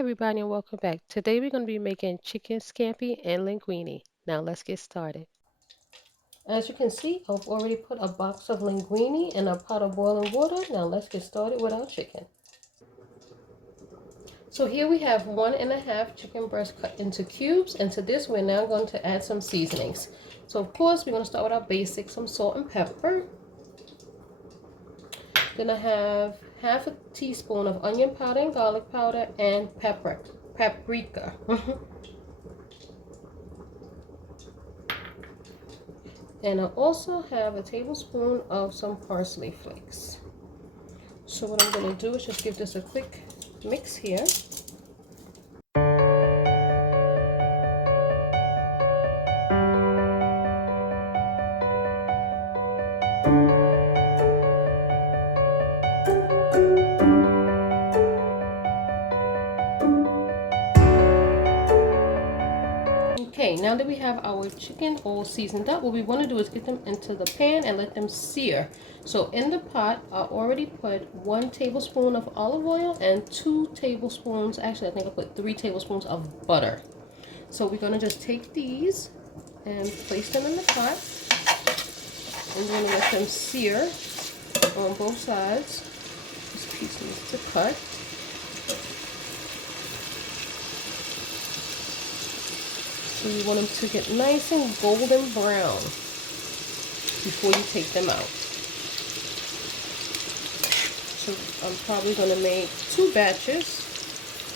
everybody, and welcome back. Today we're going to be making chicken scampi and linguini. Now let's get started. As you can see, I've already put a box of linguini in a pot of boiling water. Now let's get started with our chicken. So here we have 1.5 chicken breast cut into cubes, and to this we're now going to add some seasonings. So of course we're going to start with our basics, some salt and pepper. Then I have half a teaspoon of onion powder and garlic powder and paprika. And I also have a tablespoon of some parsley flakes. So what I'm going to do is just give this a quick mix here. Okay, now that we have our chicken all seasoned up, what we want to do is get them into the pan and let them sear. So in the pot, I already put 1 tablespoon of olive oil and 2 tablespoons, actually I think I put 3 tablespoons of butter. So we're going to just take these and place them in the pot. And we're going to let them sear on both sides. This piece needs to cut. So you want them to get nice and golden brown before you take them out. So I'm probably going to make 2 batches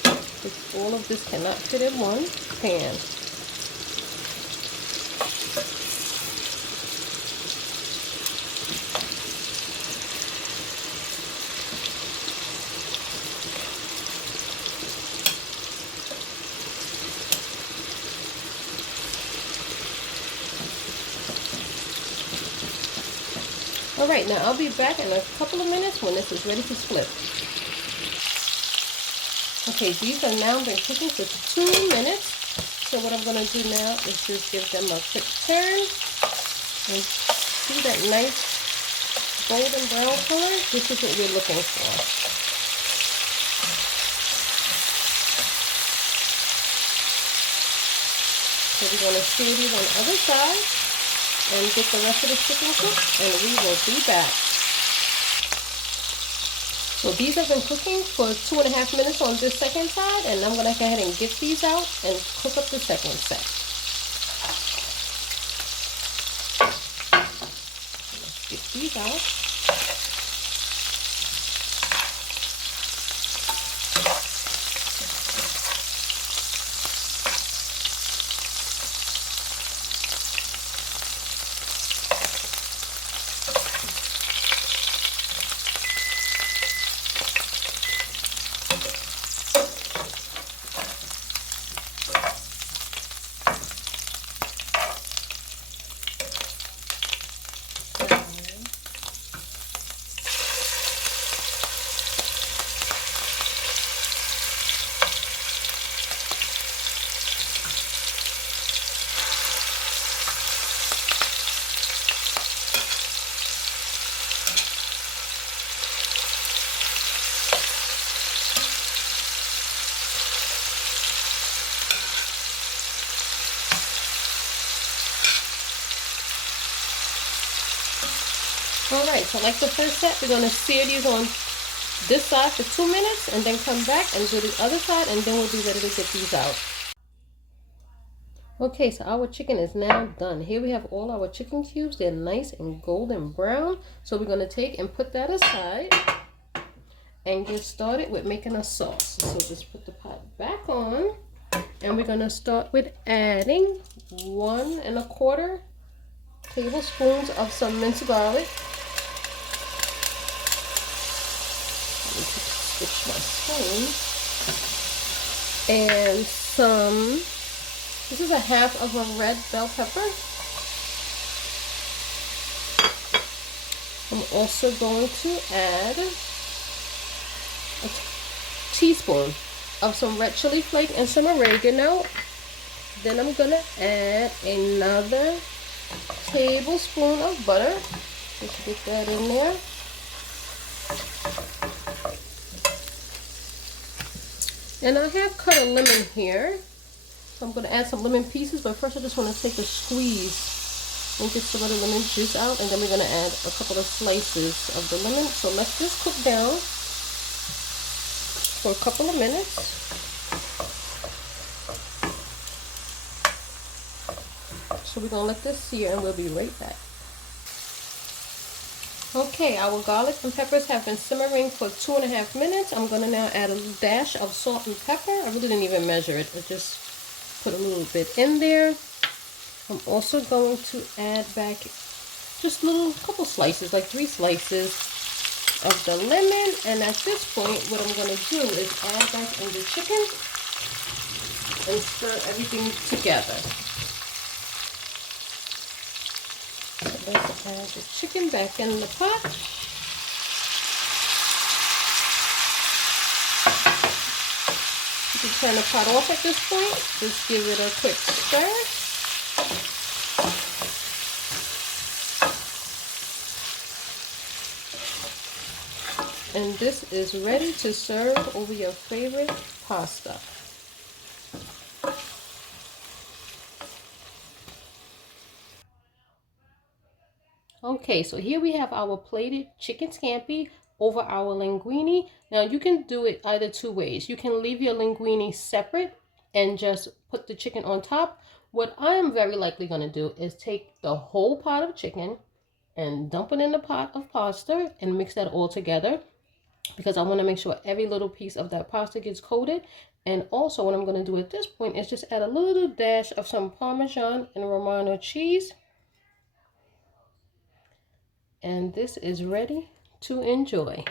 because all of this cannot fit in one pan. Alright, now I'll be back in a couple of minutes when this is ready to split. Okay, these are now been cooking for 2 minutes. So what I'm going to do now is just give them a quick turn. And see that nice golden brown color? This is what we're looking for. So we're going to sear these on the other side and get the rest of the chicken cooked, and we will be back. So these have been cooking for 2.5 minutes on this second side, and I'm going to go ahead and get these out and cook up the second set. Let's get these out. Alright, so like the first set, we're going to sear these on this side for 2 minutes and then come back and do the other side, and then we'll be ready to get these out. Okay, so our chicken is now done. Here we have all our chicken cubes. They're nice and golden brown. So we're going to take and put that aside and get started with making a sauce. So just put the pot back on, and we're going to start with adding 1.25 tablespoons of some minced garlic. Switch my spoon. And some, this is a half of a red bell pepper. I'm also going to add a teaspoon of some red chili flake and some oregano. Then I'm going to add another tablespoon of butter. Just get that in there. And I have cut a lemon here. So I'm going to add some lemon pieces, but first I just want to take a squeeze and get some of the lemon juice out, and then we're going to add a couple of slices of the lemon. So let this cook down for a couple of minutes. So we're going to let this sear and we'll be right back. Okay, our garlic and peppers have been simmering for 2.5 minutes. I'm going to now add a dash of salt and pepper. I really didn't even measure it. I just put a little bit in there. I'm also going to add back just couple slices, like 3 slices of the lemon. And at this point, what I'm going to do is add back in the chicken and stir everything together. So let's add the chicken back in the pot. You can turn the pot off at this point. Just give it a quick stir. And this is ready to serve over your favorite pasta. Okay, so here we have our plated chicken scampi over our linguine. Now you can do it either 2 ways. You can leave your linguine separate and just put the chicken on top. What I am very likely going to do is take the whole pot of chicken and dump it in the pot of pasta and mix that all together, because I want to make sure every little piece of that pasta gets coated. And also what I'm going to do at this point is just add a little dash of some Parmesan and Romano cheese. And this is ready to enjoy.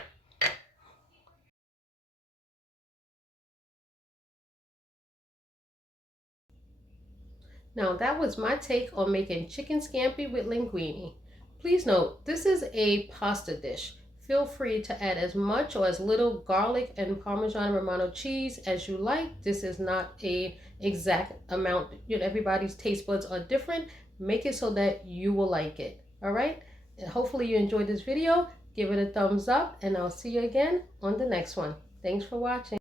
Now that was my take on making chicken scampi with linguine. Please note, this is a pasta dish. Feel free to add as much or as little garlic and Parmesan Romano cheese as you like. This is not a exact amount. You know, everybody's taste buds are different. Make it so that you will like it. All right? And hopefully you enjoyed this video. Give it a thumbs up, and I'll see you again on the next one. Thanks for watching.